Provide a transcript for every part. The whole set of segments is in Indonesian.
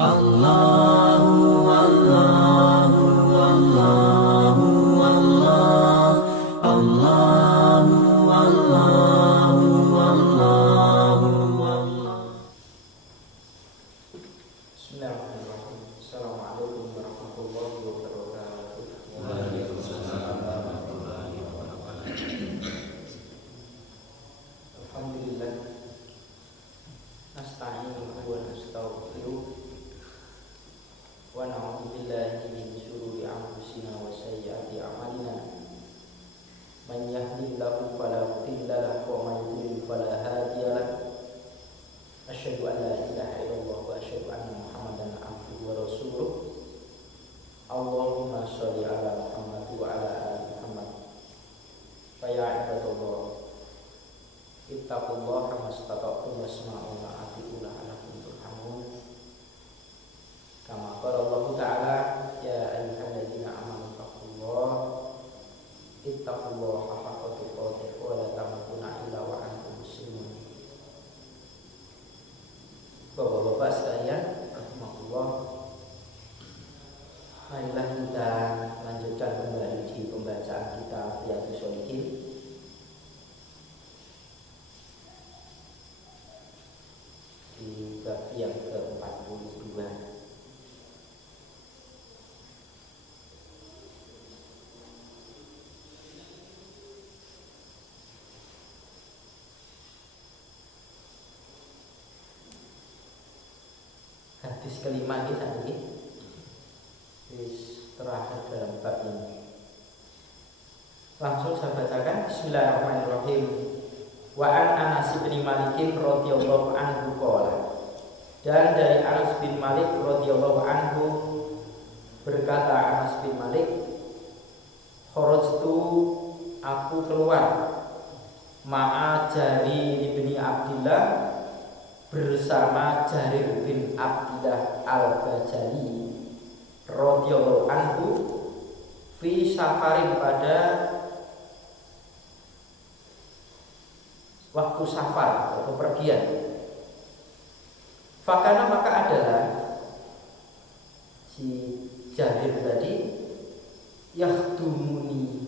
Allahu Allahu Allahu Allah Allahu Allahu Allahu Allah. Bismillahirrahmanirrahim. Assalamualaikum warahmatullahi wabarakatuh. Waalaikumsalam warahmatullahi wabarakatuh. Alhamdulillah. Nasta'inuhu wa nastaghfiruh wa na'udzu billahi min shururi anfusina wa sayyiati a'malina. Man yahdihillahu fala mudilla lahu wa man yudlil fala hadiya lahu. Asyhadu an la ilaha illallah wa asyhadu anna Muhammadan abduhu wa rasuluh. Allahumma sholli ala Muhammad wa ala ali Muhammad. Fa ya ibadallah, ittaqullaha mastata'tum wasma'u wa ati'u la'allakum turhamun. Kama qala Allah Ta'ala, ya ayyuhalladzina amanu taqullaha ittaqullaha haqqa tuqatih wa la tamutunna illa wa antum muslimun. Bapak-bapak sekalian, rahmatullah, marilah kita lanjutkan kembali di pembacaan kitab Riyadhus Shalihin. Di bab yang ke-42. Hadis kelima ini tadi terakhir dalam bab ini. Langsung saya bacakan. Bismillahirrahmanirrahim. Wa an Anas bin Malik radhiyallahu anhu qala. Dan dari Anas bin Malik radhiyallahu anhu berkata Anas bin Malik, kharajtu, aku keluar, ma'a Jarir bin Abdillah, bersama Jarir bin Abdillah al-Bajali radhiyallahu anhu, fi safarin, pada waktu safar atau pergian. Fakana, maka adalah si Jarir tadi, yahdumuni,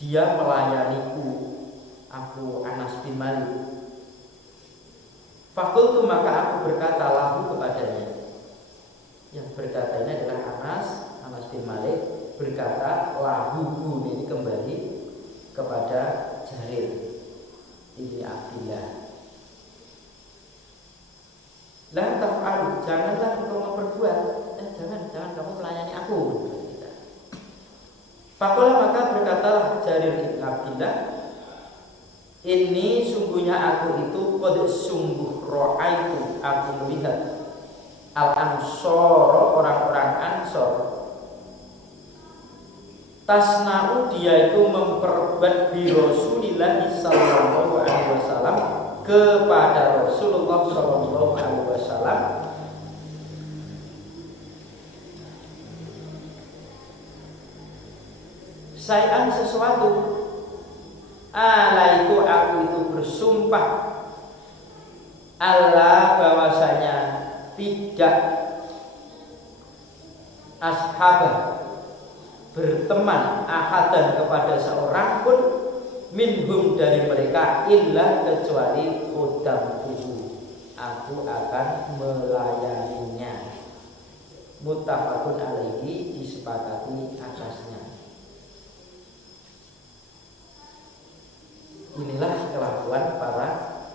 dia melayaniku, aku Anas bin Malik. Fakultu, maka aku berkata lahu kepadanya. Yang berkata ini adalah Anas bin Malik berkata lahu, ini kembali kepada Jarir ini Abdillah. La taf'al, janganlah engkau memperbuat, jangan kamu melayani aku. Fakola, maka berkatalah Jarir bin Abdillah, ini sungguhnya aku itu qad sungguh ra'aitu, aku melihat al-ansor, orang-orang Ansor, tasna'u, dia itu memperbuat bi Rasulillah sallallahu alaihi wasallam, kepada Rasulullah sallallahu alaihi wasallam, sayan, sesuatu, ala itu aku itu bersumpah, Allah bahwasanya tidak ashabah, berteman ahadan kepada seorang pun, minhum, dari mereka, illa, kecuali khudamtuhu, aku akan melayaninya. Muttafaqun alaihi, disepakati atasnya. Inilah kelakuan para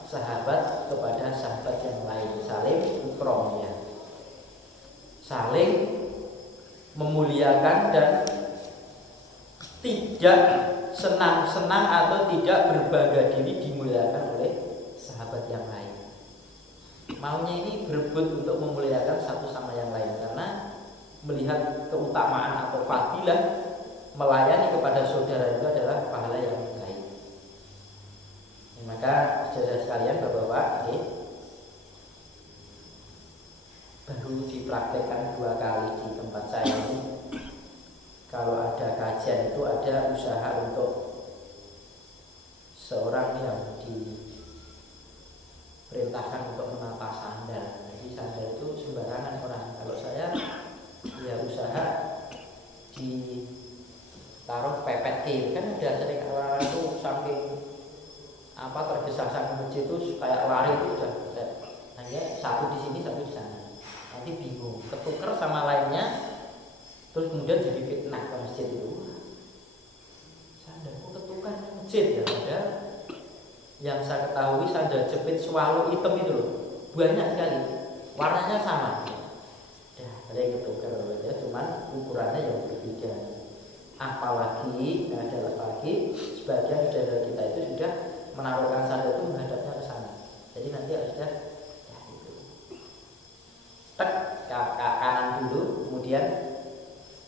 sahabat kepada sahabat yang lain, saling ikromnya, saling memuliakan dan tidak senang-senang atau tidak berbangga diri dimuliakan oleh sahabat yang lain. Maunya ini berebut untuk memuliakan satu sama yang lain, karena melihat keutamaan atau fadilah melayani kepada saudara itu adalah pahala yang baik. Maka saudara sekalian, bapak-bapak, baru dipraktekkan 2 kali di tempat saya ini. Kalau ada kajian itu ada usaha untuk seorang yang diperintahkan untuk menata sandal. Jadi sandal itu sembarangan orang berdesak-desak ke masjid itu kayak lari itu sudah hanya satu di sini satu di sana, nanti bingung ketuker sama lainnya, terus kemudian jadi fitnah ke masjid itu. Sandarku ketukan masjid ya, ada yang saya ketahui sandal jepit swallow hitam itu loh, banyak sekali, warnanya sama. Dah, ada yang ketuker ya, cuman ukurannya yang berbeda. Apalagi, adalah lagi sebagian saudara kita itu sudah menaruhkan sandal itu menghadapnya ke sana. Jadi nanti sudah ya itu. Tek ke kanan dulu, kemudian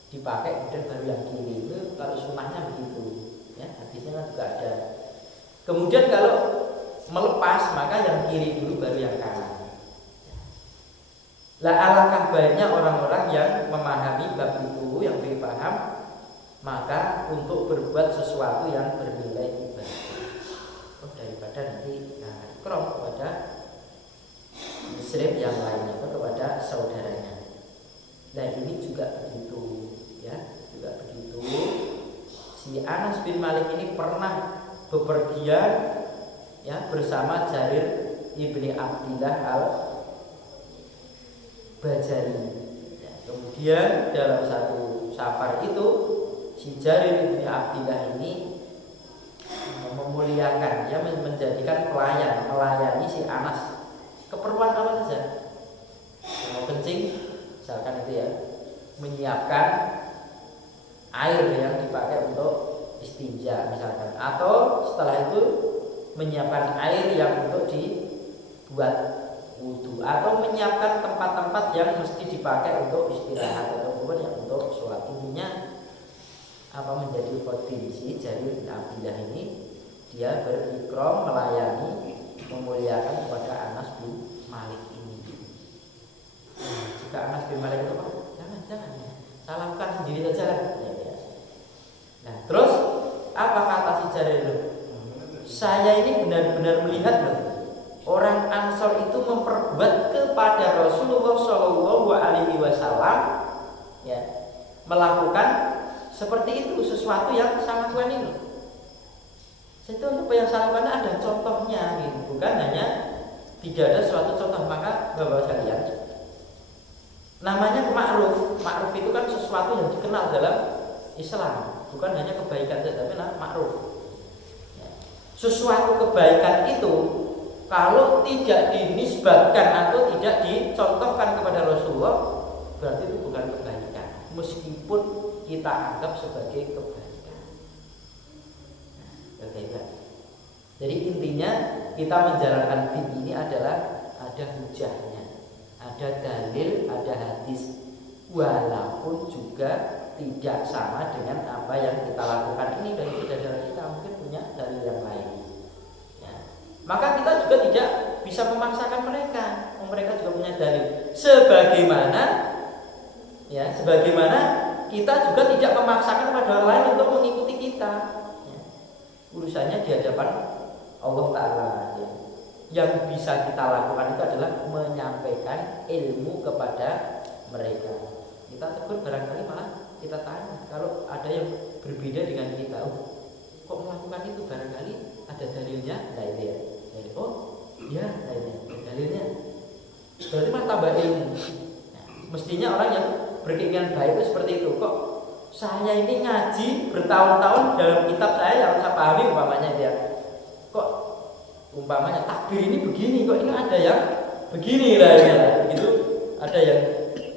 dipakai, kemudian baru yang kiri. Itu kalau sunnahnya begitu. Ya, hadisnya kan juga ada. Kemudian kalau melepas maka yang kiri dulu baru yang kanan. Lah alangkah banyak orang-orang yang memahami bab itu, yang lebih paham, maka untuk berbuat sesuatu yang bernilai ibadah, daripada nanti ikram kepada muslim yang lainnya atau kepada saudaranya. Nah ini juga begitu, ya, juga begitu. Si Anas bin Malik ini pernah bepergian, ya, bersama Jarir ibni Abdillah al-Bajali. Ya, kemudian dalam satu safar itu si Jarir ibni Abdillah ini memuliakan, dia menjadikan pelayan, melayani si Anas. Keperluan apa saja? Mau kencing, misalkan itu ya, menyiapkan air yang dipakai untuk istinja misalkan, atau setelah itu menyiapkan air yang untuk dibuat wudhu, atau menyiapkan tempat-tempat yang mesti dipakai untuk istirahat ataupun yang untuk sholat. Intinya apa, menjadi kondisi. Jadi Abdillah ini dia berikram, melayani, memuliakan kepada Anas bin Malik ini. Nah, jika Anas bin Malik itu jangan ya, salamkan sendiri saja lah. Nah terus apa kata si Jarir itu? Saya ini benar-benar melihat loh, orang Ansor itu memperbuat kepada Rasulullah Shallallahu Alaihi Wasallam, ya, melakukan seperti itu, sesuatu yang sangat lakukan ini. Itu apa yang saya lakukan ada contohnya, gitu. Bukan hanya tidak ada suatu contoh. Maka bapak sekalian, namanya ma'ruf. Ma'ruf itu kan sesuatu yang dikenal dalam Islam, bukan hanya kebaikan saja, tapi ma'ruf. Ya. Sesuatu kebaikan itu kalau tidak dinisbatkan atau tidak dicontohkan kepada Rasulullah, berarti itu bukan kebaikan, meskipun kita anggap sebagai kebaikan. Nah, kebaikan. Jadi intinya kita menjalankan din ini adalah ada hujahnya, ada dalil, ada hadis, walaupun juga tidak sama dengan apa yang kita lakukan ini dari saudara kita, mungkin punya dalil yang lain. Ya. Maka kita juga tidak bisa memaksakan mereka, mereka juga punya dalil. Sebagaimana kita juga tidak memaksakan pada orang lain untuk mengikuti kita. Ya. Urusannya di hadapan Allah Ta'ala. Ya. Yang bisa kita lakukan itu adalah menyampaikan ilmu kepada mereka. Kita tegur barangkali, malah kita tanya kalau ada yang berbeda dengan kita, kok melakukan itu, barangkali ada dalilnya. Nah itu ya, oh iya, nah ini dalilnya, berarti malah tambah ilmu. Nah, mestinya orang yang berkeinginan baik itu seperti itu. Kok saya ini ngaji bertahun-tahun dalam kitab saya yang saya pahami, umpamanya dia, kok umpamanya takbir ini begini, kok ini ada yang begini lah ya, begitu, ada yang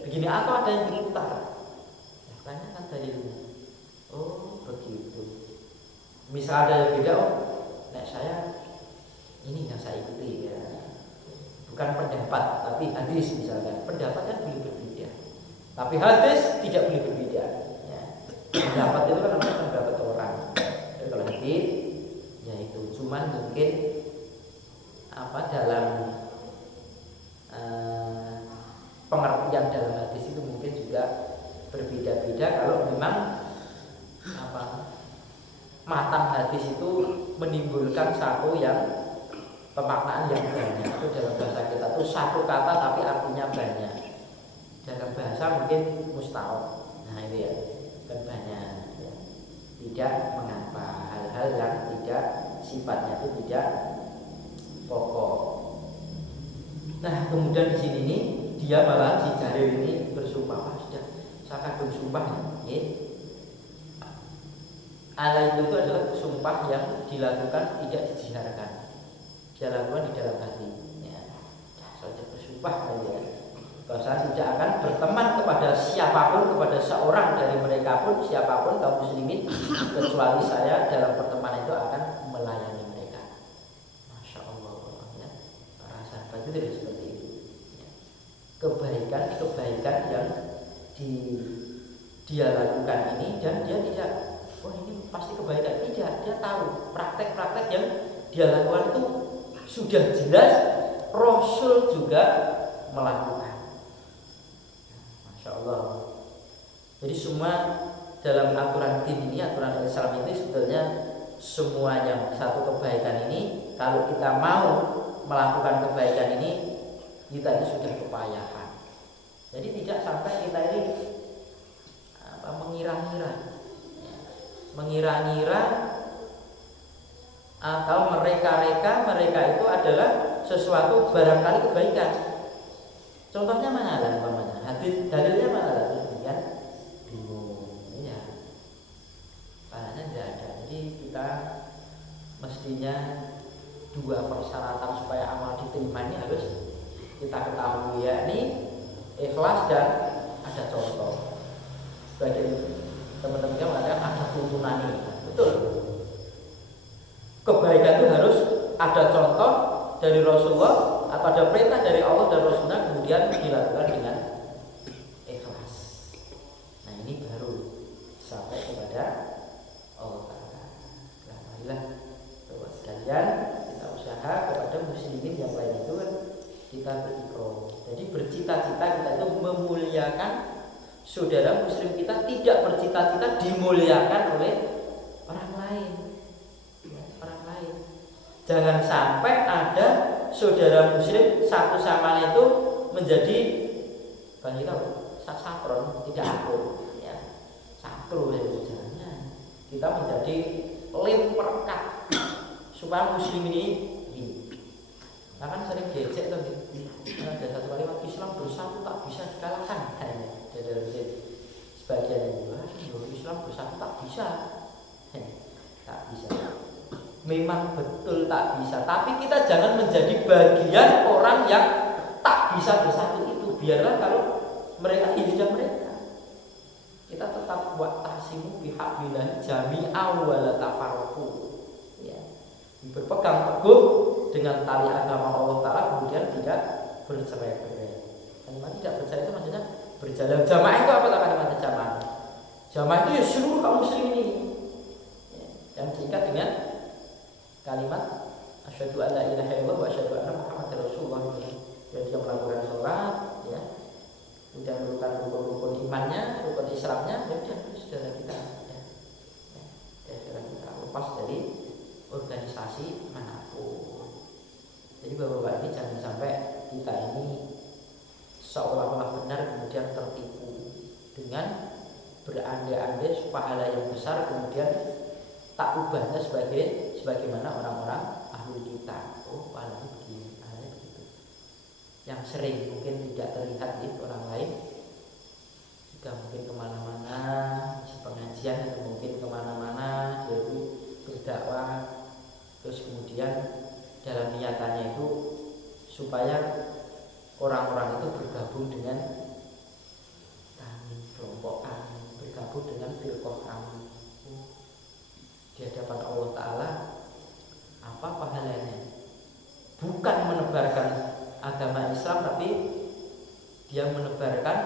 begini atau ada yang diputar. Nah, tanyakan dalilnya. Oh begitu. Misal ada yang beda, oh, nah saya ini yang saya ikuti ya, bukan pendapat tapi hadis misalkan. Pendapat kan boleh berbeda, tapi hadis tidak boleh berbeda. Ya. Pendapat itu kan namanya pendapat orang. Dan kalau hadis, ya itu cuman mungkin apa dalam pengertian dalam hadis itu mungkin juga berbeda-beda. Kalau memang apa matan hadis itu menimbulkan satu yang pemaknaan yang banyak, itu dalam bahasa kita itu satu kata tapi artinya banyak. Dalam bahasa mungkin musta'ab, nah itu ya, kan banyak ya. Tidak mengapa hal-hal yang tidak sifatnya itu tidak pokok. Nah, kemudian di sini nih dia malah si Jarir ini bersumpah, wah sudah saya kadung sumpah ya. Ala itu adalah sumpah yang dilakukan tidak dijiharkan, dia lakukan di dalam hati. Ya, saja bersumpah ya, bahwa saya tidak akan berteman kepada siapapun, kepada seorang dari mereka pun, siapapun kaum muslimin, kecuali saya dalam pertemanan itu akan melayani mereka. Masya Allah ya, para sahabat itu tidak seperti itu. Ya. Kebaikan yang dia lakukan ini dan dia tidak, oh ini pasti kebaikan, tidak. Dia tahu praktek-praktek yang dia lakukan itu sudah jelas Rasul juga melakukan. Masya Allah. Jadi semua dalam aturan din ini, aturan Islam ini sebetulnya semuanya satu kebaikan ini, kalau kita mau melakukan kebaikan ini, kita ini sudah kepayahan. Jadi tidak sampai kita ini mengira-ngira atau mereka itu adalah sesuatu barangkali kebaikan. Contohnya mana lah umpamanya? Hadis dalilnya mana lah? Kemudian bingung. Ya. Padahal tidak ada. Jadi kita mestinya dua persyaratan supaya amal diterima ini harus kita ketahui, ya, ini ikhlas dan ada contoh. Sebagian teman-teman mengatakan ada tuntunan ini. Betul. Kebaikan itu harus ada contoh dari Rasulullah atau ada perintah dari Allah dan Rasulnya, kemudian dilakukan dengan ikhlas. Nah ini baru sampai kepada Allah Ta'ala. Nah marilah Bapak sekalian, kita usaha kepada muslimin yang lain itu kita berikrar. Jadi bercita-cita kita itu memuliakan saudara muslim kita, tidak bercita-cita dimuliakan oleh orang lain. Orang lain. Jangan sampai ada saudara muslim satu sama lain itu menjadi sakron, tidak akur, ya. Sakro ya sebenarnya. Kita menjadi lem perekat supaya muslim ini. Nah kan sering gecek tuh, ada satu kalimat Islam bersatu tak bisa dikalahkan. Dari sebagian Islam bersatu tak bisa, tak bisa. Memang betul tak bisa, tapi kita jangan menjadi bagian orang yang tak bisa bersatu itu. Biarlah kalau mereka ini sudah mereka, kita tetap buat tasimu pihak bilang jami'ah wala tafarruqu, ya, berpegang teguh dengan tali agama Allah Ta'ala, kemudian tidak bercerai-berai. Kalimat tidak bercerai itu maksudnya berjalan. Jamaah itu apa kalimat jamaah? Jamaah itu ya seluruh kaum muslimin ini, ya, yang diikat dengan kalimat asyhadu an la ilaha illallah wa asyhadu anna muhammadar rasulullah. Jadi dia melakukan sholat, ya, sudah melakukan rukun-rukun imannya, rukun Islamnya, ya sudah kita, kita lepas dari organisasi manapun. Jadi bapak-bapak ini jangan sampai kita ini seolah-olah benar kemudian tertipu dengan berandai-andai pahala yang besar, kemudian tak ubahnya sebagaimana orang-orang ahli kita. Oh, pahalanya begini, pahalanya begitu. Yang sering mungkin tidak terlihat di orang lain, jika mungkin kemana-mana pengajian atau mungkin kemana-mana jadi berdakwah, terus kemudian dalam niatannya itu supaya orang-orang itu bergabung dengan kami, kelompok kami, bergabung dengan firqah kami. Di hadapan Allah Ta'ala apa pahalanya? Bukan menebarkan agama Islam, tapi dia menebarkan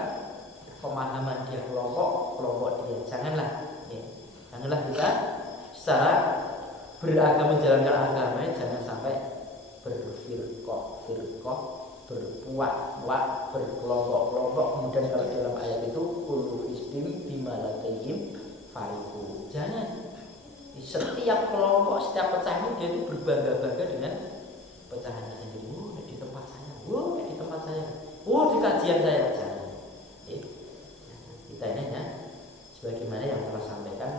pemahaman dia, kelompok dia. Janganlah kita secara beragama, menjalankan agamanya jangan sampai berfirqah, berpuak-puak, berkelompok-kelompok. Kemudian kalau dalam ayat itu kullu hizbin bima ladayhim farihun. Jangan. Setiap kelompok, setiap pecahan dia itu berbangga-bangga dengan pecahannya sendiri. Di tempat saya, di tempat saya, di kajian saya. Jangan. Kita ini ya, sebagaimana yang telah sampaikan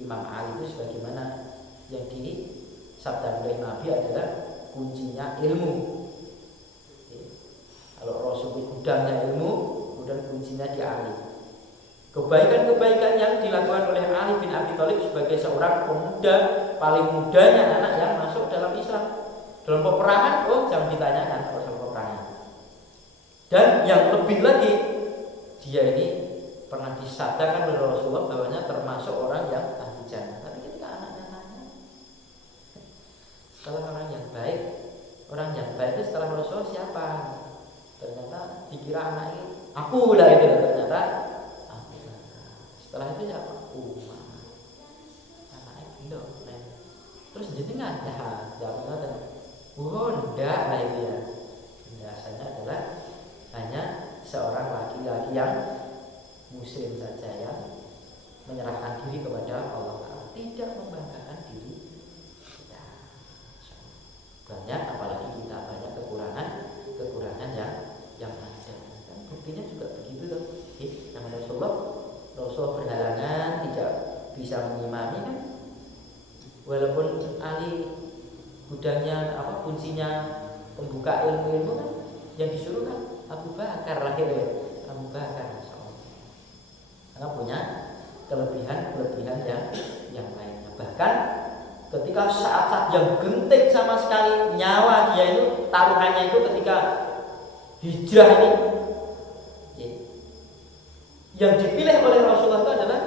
Imam Ali itu, sebagaimana yang disabdakan oleh Nabi adalah kuncinya ilmu. Kalau Rasul itu gudangnya ilmu, kemudian kuncinya di Ali. Kebaikan-kebaikan yang dilakukan oleh Ali bin Abi Thalib sebagai seorang pemuda paling mudanya anak yang masuk dalam Islam. Dalam peperangan, jangan ditanyakan soal peperangan. Dan yang lebih lagi, dia ini pernah disabdakan oleh Rasulullah bahwanya termasuk orang yang ahli jannah. Tapi ketika anaknya nanya, setelah orang yang baik itu setelah Rasulullah siapa? Ternyata dikira anak ini aku lah itu, ternyata aku. Setelah itu siapa? Umar. Anaknya gila. Terus jenengan jawabnya enggak lah itu ya. Biasanya adalah hanya seorang laki-laki yang muslim saja yang menyerahkan diri kepada Allah Ta'ala, tidak membanggakan diri kita. Banyak, apalagi kita banyak kekurangan yang ada. Dan buktinya juga begitu loh. Namanya Rasulullah berhalangan tidak bisa mengimami kan. Walaupun Ali gudangnya kuncinya pembuka ilmu kan, yang disuruh kan Abu Bakar lahir ya. Abu Bakar karena punya kelebihan yang lainnya. Bahkan ketika saat-saat yang genting sama sekali nyawa dia itu, taruhannya itu ketika hijrah ini, yang dipilih oleh Rasulullah itu adalah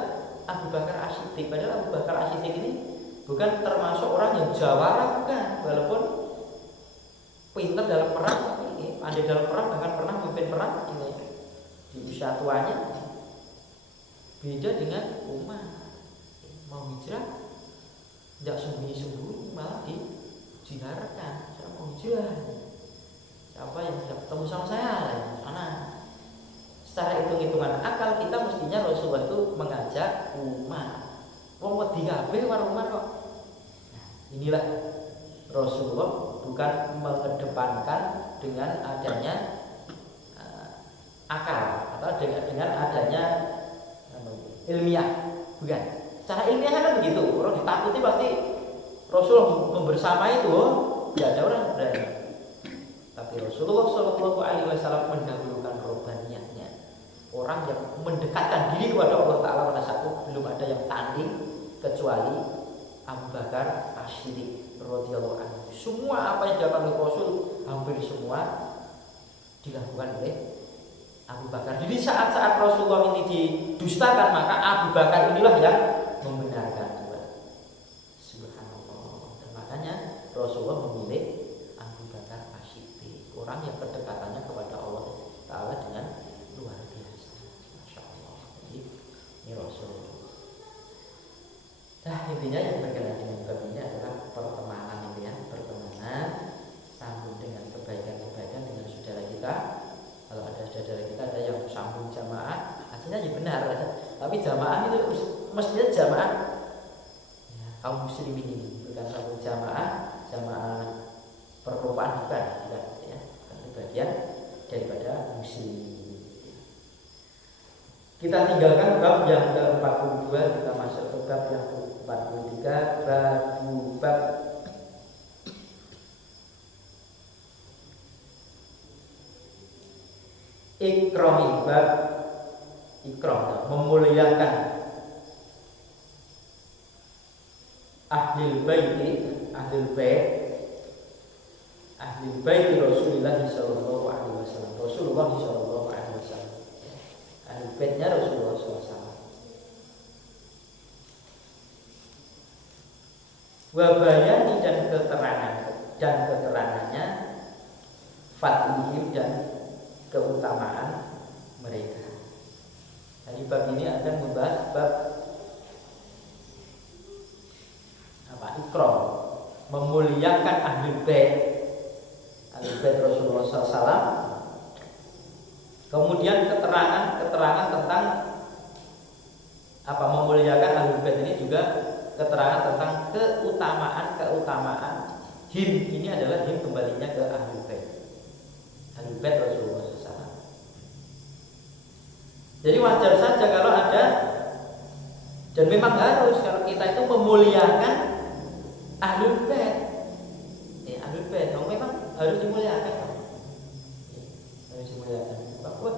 Abu Bakar As-Siddiq. Padahal Abu Bakar As-Siddiq ini bukan termasuk orang yang jawara, bukan. Walaupun pintar dalam perang, tapi pandai dalam perang, bahkan pernah memimpin perang ini di usia tuanya. Beda dengan Umar, mau hijrah tidak sembunyi-sembunyi, malah dijiharkan. Saya mau hijrah, siapa yang tidak ketemu sama saya? Mana? Secara hitung-hitungan akal kita mestinya Rasulullah itu mengajak Umar. Wong wedi kabeh karo Umar kok. Nah, inilah Rasulullah bukan mengedepankan dengan adanya akal atau dengan adanya ilmiah, bukan. Cara ilmiah kan begitu. Orang ditakuti pasti Rasulullah membersamai itu, tidak ada orang berani. Tapi Rasulullah Shallallahu Alaihi Wasallam mendahulukan robaniyahnya. Orang yang mendekatkan diri kepada Allah Taala pada saat itu belum ada yang tanding kecuali Abu Bakar As-Siddiq radhiyallahu anhu. Semua apa yang dilakukan oleh Rasul hampir semua dilakukan oleh Abu Bakar. Jadi saat-saat Rasulullah ini didustakan, maka Abu Bakar inilah yang membenarkan Tuhan. Subhanallah. Dan makanya Rasulullah memilih Abu Bakar As-Siddiq, orang yang kedekatannya kepada Allah Ta'ala dengan luar biasa. Masya Allah. Jadi ini Rasulullah. Nah, intinya yang berkenaan dengan bab ini adalah pertemanan itu ya, pertemanan sambung dengan kebaikan-kebaikan dengan saudara kita. Kalau ada saudara kita ada yang sambung jamaah, hasilnya ya benar. Tapi jamaah itu mestinya jamaah ya, kaum muslimin ini, bukan sambung jamaah perlombaan, bukan ya. Itu bagian daripada muslimin. Kita tinggalkan bab yang ke-42, kita masuk ke bab yang ke-43, bab ikrami, bab ikram, memuliakan ahlul bait Rasulullah sallallahu alaihi wasallam. Rasulullah sallallahu alaihi wasallam. Ahlul baitnya Rasulullah sallallahu alaihi wasallam. Wa bayani dan keterangannya fadlihim dan keutamaan mereka. Jadi bab ini akan membahas bab ikram, memuliakan ahlul bait Rasulullah SAW. Kemudian keterangan tentang memuliakan ahlul bait ini juga keterangan tentang keutamaan him. Ini adalah him kembalinya ke ahlul bait Rasulullah SAW. Jadi wajar saja kalau ada, dan memang harus kalau kita itu memuliakan ahlul bait. Ahlul bait harus dimuliakan. Harus dimuliakan. Wah,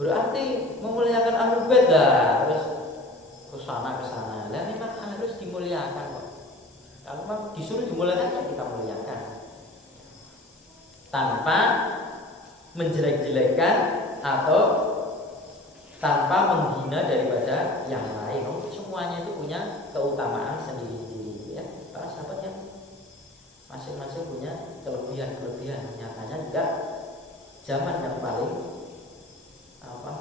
berarti memuliakan Ahlul Bait dah, terus ke sana. Lah memang harus dimuliakan kok. Kalau memang disuruh dimuliakan ya kita muliakan. Tanpa menjelek-jelekan atau tanpa menghina daripada yang lain. Semuanya itu punya keutamaan sendiri-sendiri ya. Para sahabat yang masing-masing punya kelebihan. Nyatanya juga zaman yang paling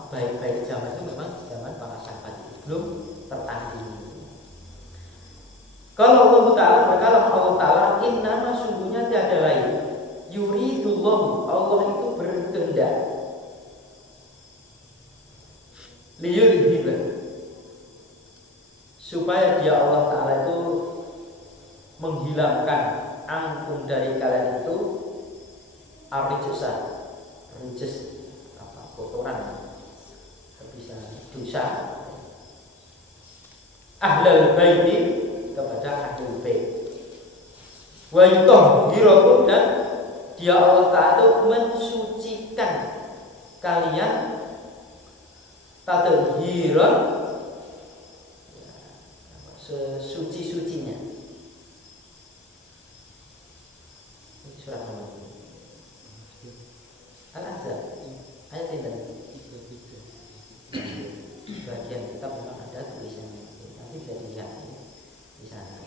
baik-baik zaman itu memang zaman para sahabat itu belum tertandingi. Kalau Allah Ta'ala berkata, Allah Ta'ala innama sungguhnya tiada lain yuridullah, Allah itu berkehendak liyudhib, supaya dia Allah Ta'ala itu menghilangkan angkum dari kalian itu rijus kotoran, bisa dosa ahlul baiti, kepada ahlul bait, wa yutahhirakum, dan dia Allah Ta'ala mensucikan kalian tadhiran, sesuci-sucinya. Surat nomor Al-Ahzab ayat ini. Bagian kitab memang ada tulisannya, nanti bisa dilihat di sana.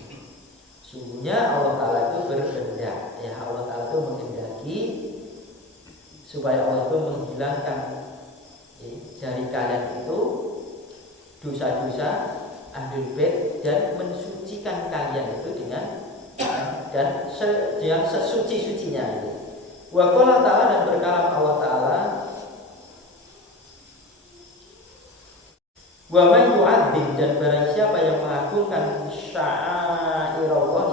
Sungguhnya Allah Ta'ala itu berkehendak, ya Allah Ta'ala itu menghendaki supaya Allah itu menghilangkan dari kalian itu dosa-dosa Ahlul Bait dan mensucikan kalian itu dengan dan yang sesuci-sucinya. Wa qala ta'ala, dan berkalam Allah Ta'ala, wa man yu'adzim, dan barang siapa yang mengagungkan sya'airallah,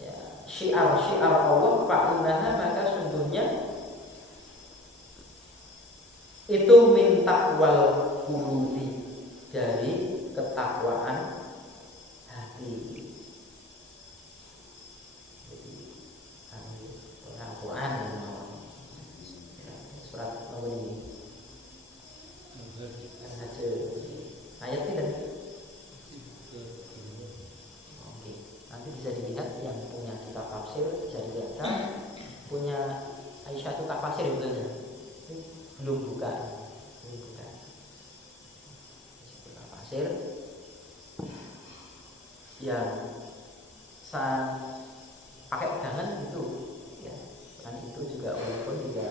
ya, syiar-syiar Allah, fa innaha, maka sungguhnya itu min taqwal qulubi, dari ketakwaan hati. Al-Quran surat nomor ini ayat tidak. Oke, nanti bisa dilihat yang punya kitab tafsir, bisa dilihat punya Aisyah itu tafsir betulnya, belum buka tafsir yang pakai pegangan itu. Kan itu juga walaupun juga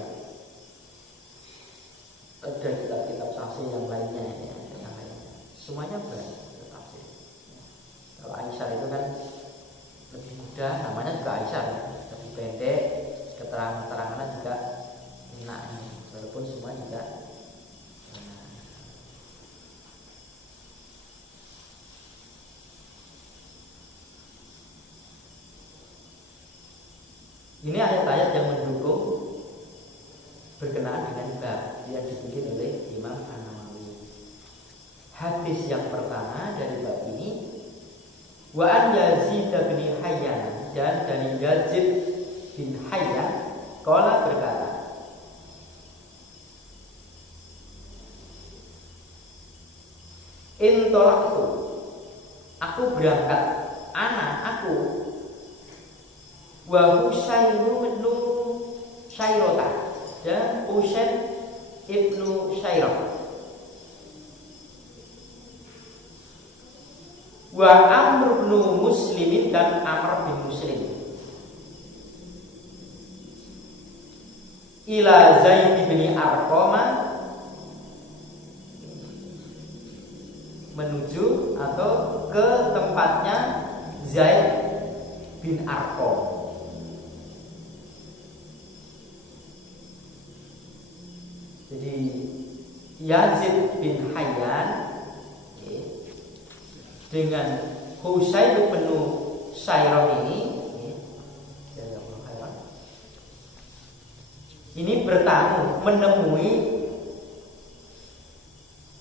ada kitab-kitab tafsir yang lainnya ya, yang lainnya. Semuanya banyak tafsir. Kalau Aisyah itu kan lebih mudah, namanya juga Aisyah, lebih pendek, keterangan-keterangannya juga enak, walaupun semua juga ini ayat-ayat yang mendukung berkenaan dengan bab yang dibikin oleh Imam An-Nawawi. Hadis yang pertama dari bab ini, wa an Yazid bin Hayyan, dan dari Yazid bin Hayyan qala berkata, in tolaktu, aku berangkat, aku wa Husainu ibnu Syairota, dan Husain ibnu Syairah, wa Amr ibnu Muslimin, dan Amr bin Muslim, ila Zaid bin Arqamah, menuju atau ke tempatnya Zaid bin Arqam. Jadi Yazid bin Hayyan dengan Husain bin Syairah ini bertamu menemui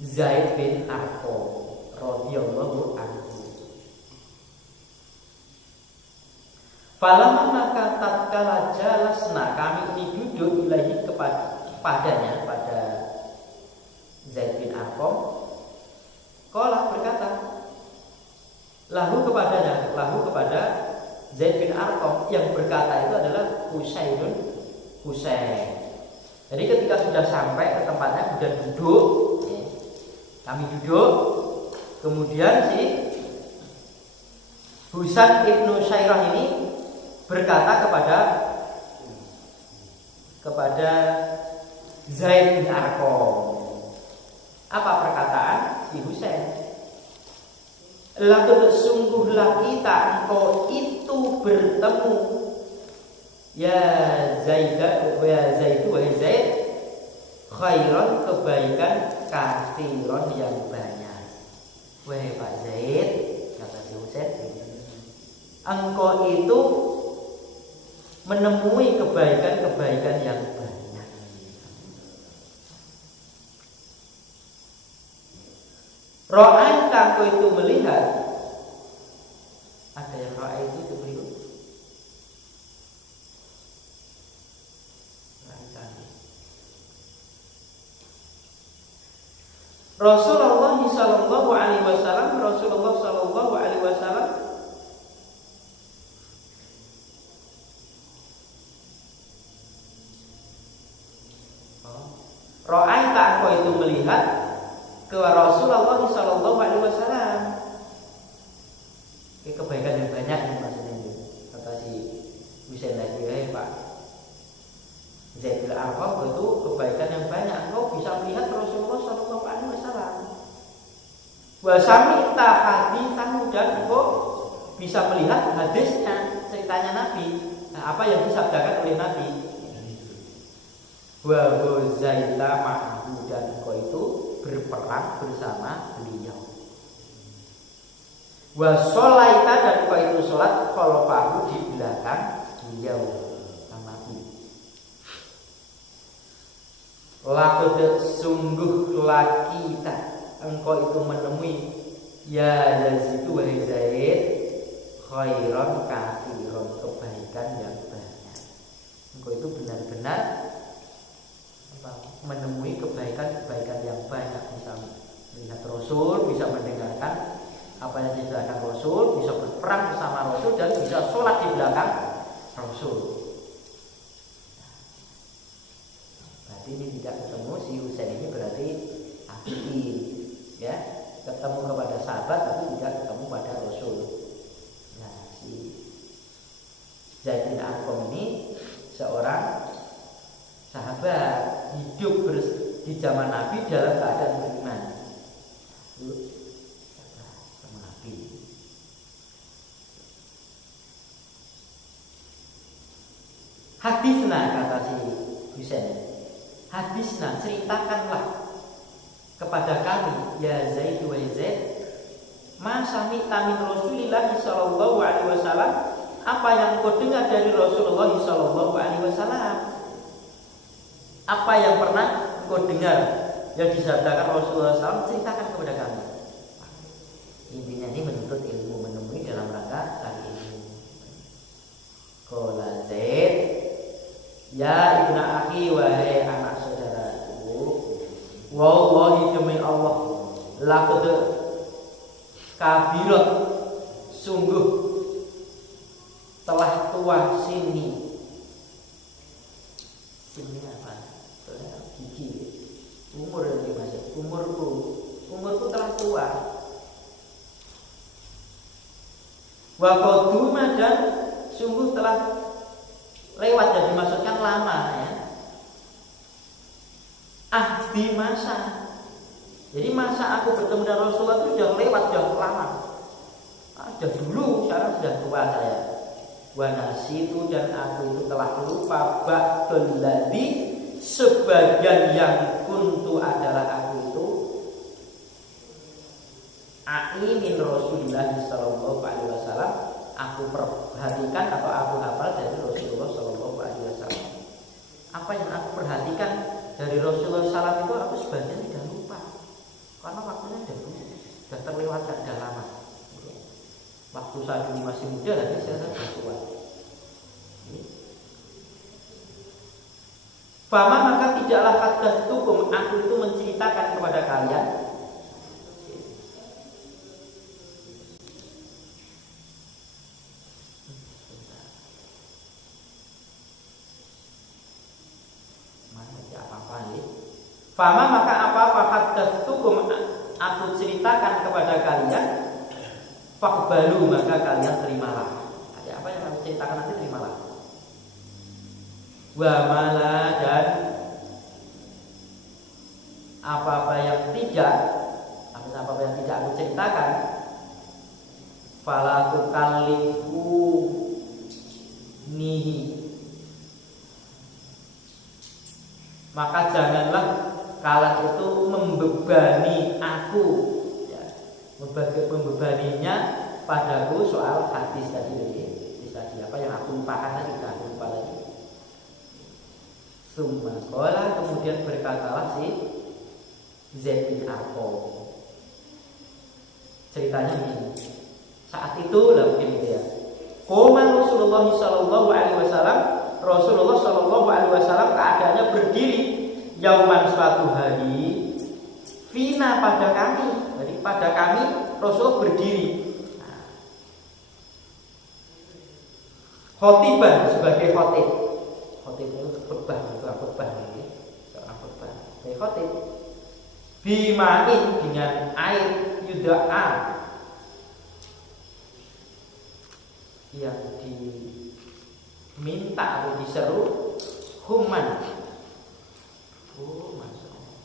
Zaid bin Arqam radhiyallahu anhu. Falamma maka tatkala jalasna kami ini duduk ilahi kepadanya pada Zaid bin Arqam, qala berkata lahu kepada Zaid bin Arqam, yang berkata itu adalah Husain. Jadi ketika sudah sampai ke tempatnya kemudian duduk, kami duduk, kemudian si Husain ibnu Syairah ini berkata kepada Zaid bin Arqam. Apa perkataan si Husain? Laqad sungguhlah kita engkau itu bertemu ya Zaid khairan kebaikan katsiran yang banyak. Wahai Pak Zaid, kata si Husain, engkau itu menemui kebaikan-kebaikan yang banyak. Ra'aita engkau itu melihat. Ada yang ra'aita itu beliau. Rasulullah sallallahu alaihi wasallam Ra'aita engkau itu melihat ke Rasulullah sallallahu alaihi wasallam. Kebaikan yang banyak ini maksudnya ini. Kata si Husain lagi, Pak Zaid bin Arqam itu kebaikan yang banyak. Engkau bisa melihat Rasulullah sallallahu alaihi wasallam. Wa sami'ta haditsahu, dan engkau bisa melihat hadisnya, ceritanya Nabi. Nah, apa yang disabdakan oleh Nabi. Wa zaita ma'hu, dan engkau itu berperang bersama beliau. Wa sholaita, dan engkau itu sholat khalfahu, di belakang beliau sama Nabi. Laqad sungguhlah kita engkau itu menemui ya Yazid wahai Zaid khairan katsiran, kebaikan yang banyak. Engkau itu benar-benar menemui kebaikan-kebaikan yang banyak, bisa melihat Rasul, bisa mendengarkan apa yang dijelaskan Rasul, bisa berperang bersama Rasul, dan bisa sholat di belakang Rasul. Berarti ini tidak ketemu si Husain ini berarti hakiki, ya, ketemu kepada sahabat tapi tidak ketemu pada Rasul. Nah, si Zaid bin Arqam ini seorang sahabat, hidup di zaman Nabi dalam keadaan beriman. Sama Nabi. Hadisna, kata si Husain. Hadisna, ceritakanlah kepada kami ya Zaid wa Zaid, ma sami'ta min Rasulillah sallallahu alaihi wasallam, apa yang kau dengar dari Rasulullah sallallahu alaihi wasallam. Apa yang pernah kau dengar yang disabdakan Rasulullah SAW, ceritakan kepada kami. Intinya ini menuntut ilmu, menemui dalam rangka cari ilmu. Qala Zaid, ya ibnu akhi, wahai anak saudaraku, wallahi demi Allah, laqad kabirat, sungguh telah tua sini. Sini apa? Gigi. Umur ini masih. Umurku telah tua. Wa qaduma, dan sungguh telah lewat dan dimaksudkan lama, ya. Ahdi masa. Jadi masa aku bertemu dengan Rasulullah itu sudah lewat, sudah lama. Sudah dulu, sekarang sudah tua saya. Wa nasitu, dan aku itu telah lupa ba'dul ladzi, sebagian yang kuntu adalah aku itu min Rasulullah sallallahu alaihi wasallam, aku perhatikan atau aku hafal dari Rasulullah sallallahu alaihi wasallam. Apa yang aku perhatikan dari Rasulullah SAW itu aku sebagian tidak lupa, karena waktunya sudah terlewat, sudah lama. Waktu saya dulu masih muda, nanti saya sudah tua. Fama maka tidaklah haddatsukum, aku itu menceritakan kepada kalian. Fama maka apa haddatsukum, aku ceritakan kepada kalian, faqbalu maka kalian terimalah. Ada apa yang aku ceritakan nanti terimalah. Wa mala, dan apa-apa yang tidak aku ceritakan, fala tukallifu nihi, maka janganlah kalian itu membebani aku, ya, membebaninya padaku soal hadis tadi apa yang aku lupakan tadi, aku lupa lagi. Summa qala, kemudian berkatalah si Zaid bin Arqam. Ceritanya begini. Saat itu lah begini dia. Qoma Rasulullah sallallahu alaihi wasallam, Rasulullah sallallahu alaihi wasallam keadaannya berdiri yauman, suatu hari, fina pada kami. Jadi pada kami Rasul berdiri. Khotiban, sebagai khotib. Khotib itu khutbah, ini seorang khutbah. Sebagai khotib. Bimain, dengan air yuda'a, yang diminta atau diseru human. Oh, Masya Allah.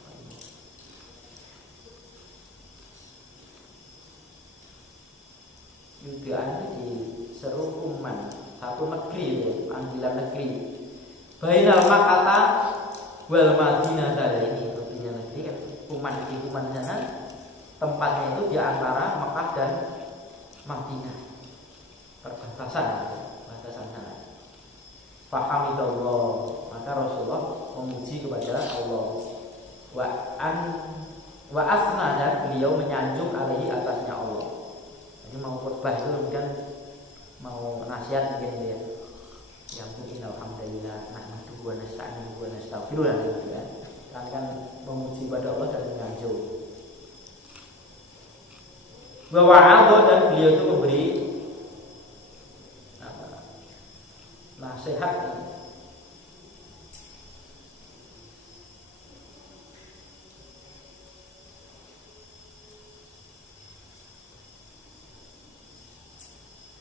Yudaan diseru human, satu negeri, ya, panggilan negeri. Bainal Makkah wal Madinah, ini artinya negeri kan. Kuman sana tempatnya itu di antara Mekah dan Madinah, perbatasan sana. Fahamidallah, maka Rasulullah memuji kepada Allah. Wa asna, dan beliau menyanjung alaihi, atasnya Allah. Jadi mau khutbah itu kemudian mau nasihat mungkin dia. Yang mungkin alhamdulillah, nahmaduhu wa nasta'inuhu wa nastaghfiruh, gitu kan. Kan memuji pada Allah dan menyanjung. Wa'adha, dan beliau itu memberi nasihat.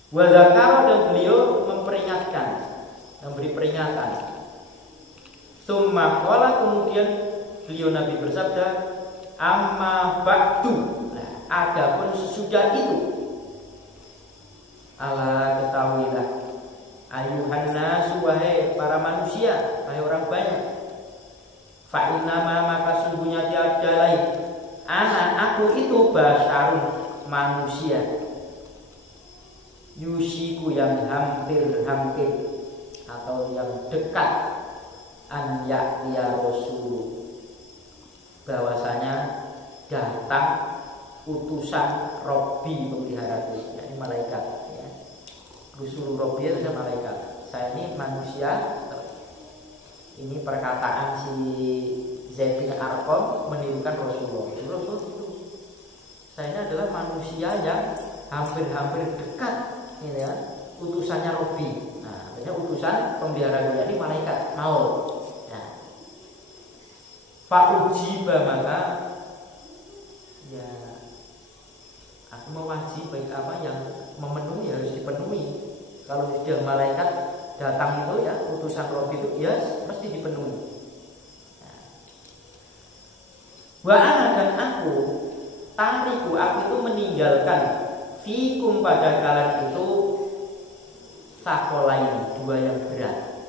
Wa dzakara, dan beliau memperingatkan, memberi peringatan. Summa qala, kemudian beliau Nabi bersabda, amma ba'du, nah, adapun sesudah itu, ala ketahuilah, ayuhan nasu, wahai para manusia, wahai orang banyak, fa innama, maka sungguhnya tiada lain, aku itu basyarun, manusia, yusiku, yang hampir atau yang dekat, an ya'tiya rasul, bahwasanya datang utusan Robbi, pemeliharaku, yakni malaikat, ya. Rusul Robbi itu malaikat. Saya ini manusia. Ini perkataan si Zaid bin Arqam menirukan Rasulullah. Saya ini adalah manusia yang hampir dekat, ini ya, utusannya Robbi. Nah, artinya utusan pemelihara dunia ini malaikat maut. Fa'ujiba, maka ya aku mewajib, baik apa yang memenuhi harus dipenuhi. Kalau sudah malaikat datang itu, ya, utusan Robbi itu, ya mesti dipenuhi. Wa ana, dan aku tariku, aku itu meninggalkan fikum, pada kalian itu sakolaini, dua yang berat.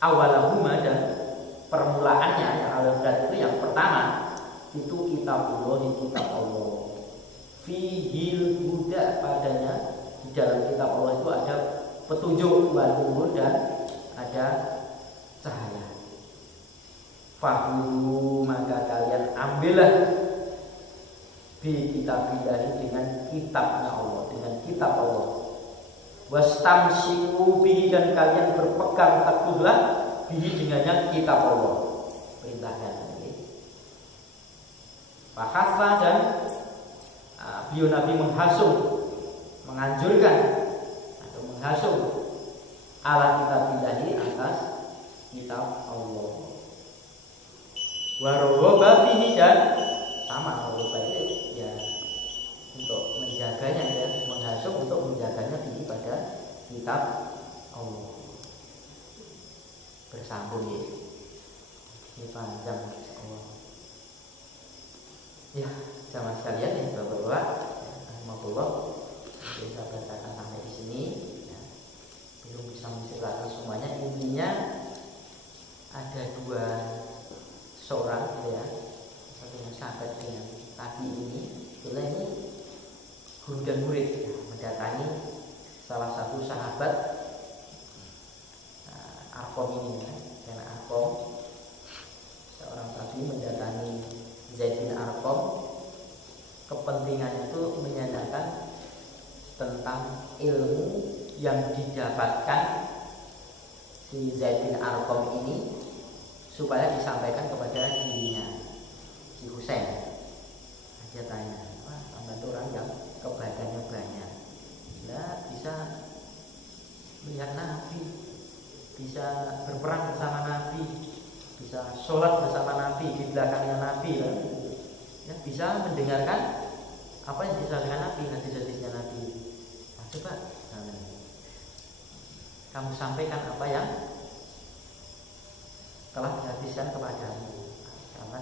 Awalahuma, dan permulaannya yang awal berat itu, yang pertama itu kitabullah, kitab Allah. Fihil huda, padanya di dalam kitab Allah itu ada petunjuk, wal nur, dan ada cahaya. Fahulu, maka kalian ambillah bi kitabillahi, dengan kitabnya Allah, dengan kitab Allah. Wastamsiku bihi, dan kalian berpegang teguhlah bihi dengannya kitab Allah. Perintahkan. Fahafa dan beliau Nabi menghasung, menganjurkan atau menghasung ala kitabillahi atas kitab Allah. Waroba fihi dan sama waroba itu ya untuk menjaganya ya, menghasung untuk menjaganya fihi pada kitab Allah. Bersambung ya. Ini panjang Allah. Ya, sama sekalian ya Bapak-bapak, rahimahullah. Kita bacakan sampai di sini. Ya. Belum bisa menceritakan semuanya. Intinya ada dua seorang ya, satunya sahabat dengan tadi ini. Bila ini guru dan murid ya, mendatangi salah satu sahabat Arqam ini ya, karena Arqam seorang tabi mendatangi Zaid bin Arqam. Kepentingannya itu menyandarkan tentang ilmu yang didapatkan si Zaid bin Arqam ini supaya disampaikan kepada dirinya si Husain. Dia tanya, wah tambah orang yang kebaikannya banyak, nah bisa melihat Nabi, bisa berperang bersama Nabi, bisa sholat bersama Nabi di belakangnya Nabi ya, bisa mendengarkan apa yang disampaikan Nabi, hadis-hadisnya Nabi. Nah, coba kamu sampaikan apa yang telah dihabiskan kepadamu, karena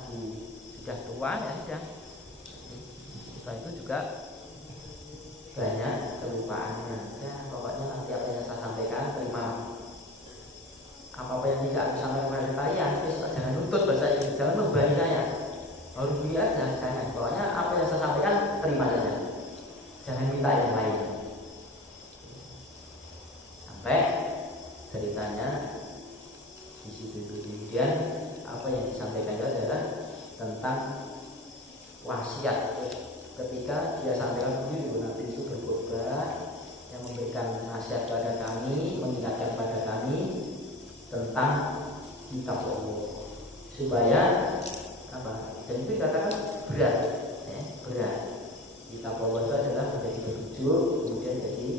sudah tua ya sudah. Setelah itu juga banyak kelupaannya. Ya, pokoknya nanti apa yang saya sampaikan terima. Apa yang tidak aku sampaikan kepada kalian, terus jangan nuntut bahasa ini, jangan membebani saya. Harus aja, jangan. Pokoknya apa yang saya sampaikan terima saja. Jangan minta yang lain. Sampai ceritanya di situ kemudian apa yang disampaikan itu adalah tentang wasiat. Ketika dia sampaikan dulu Nabi itu berkhotbah yang memberikan nasihat pada kami, mengingatkan pada kami tentang kitab Allah supaya apa? Dan itu dikatakan berat, ya, berat. Kitab Allah itu adalah menjadi petunjuk, kemudian jadi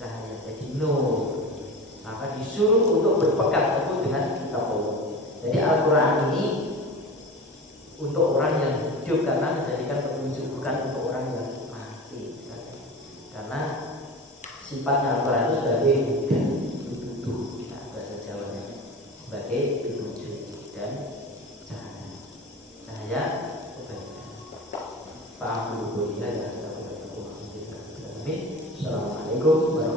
cahaya, jadi nur. Maka disuruh untuk berpegang teguh dengan kitab Allah. Jadi Al-Quran ini untuk orang yang hidup karena menjadikan petunjuk, bukan untuk orang yang mati. Karena sifatnya Al-Quran itu sebagai petunjuk, nah, bahasa Jawanya sebagai petunjuk dan cahaya. Cahaya kebaikan. Fa'abudu billahi wa Assalamualaikum warahmatullahi wabarakatuh.